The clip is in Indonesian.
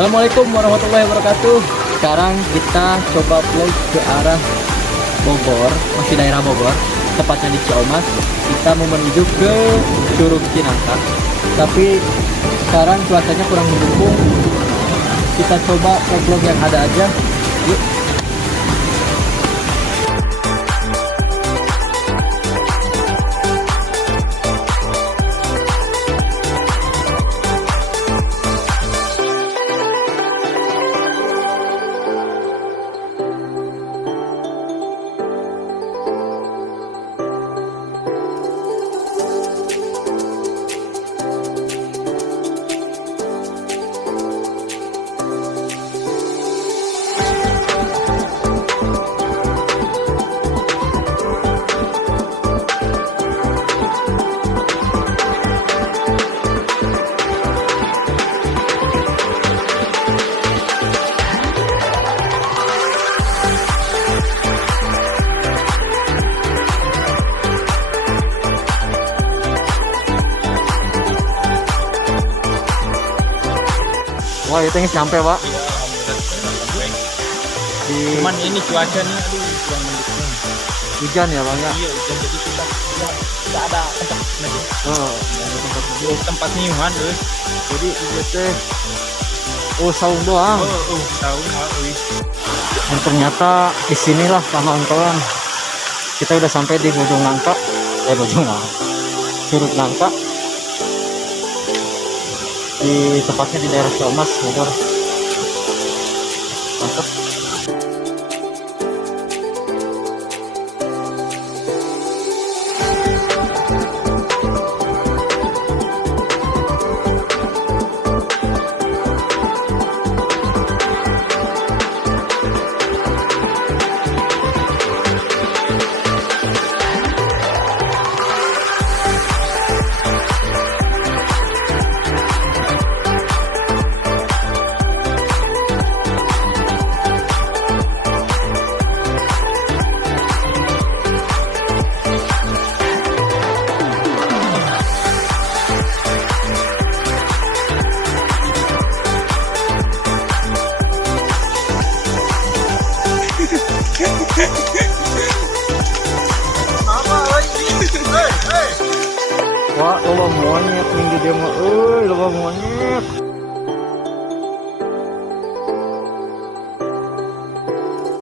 Assalamualaikum warahmatullahi wabarakatuh. Sekarang kita coba vlog ke arah Bogor, masih daerah Bogor, tepatnya di Ciamas. Kita mau menuju ke Curug Cinangka. Tapi sekarang cuacanya kurang mendukung. Kita coba vlog yang ada aja. Yuk. Wah, itu yang sampai, Pak. Cuman ini cuacanya aduh kurang mendukung. Hujan ya, Bang ya? Iya, hujan jadi kita tidak ada tempat lagi. Tempat niuhan euy. Jadi itu teh saung doang. Saung euy. Dan ternyata di sinilah kawan-kawan kita udah sampai di Bojong Nangka. Curug Nangka. Di tepatnya di daerah Ciamas, Bogor. Mantap. Wah, loba monyet minggu dia mah, loba monyet.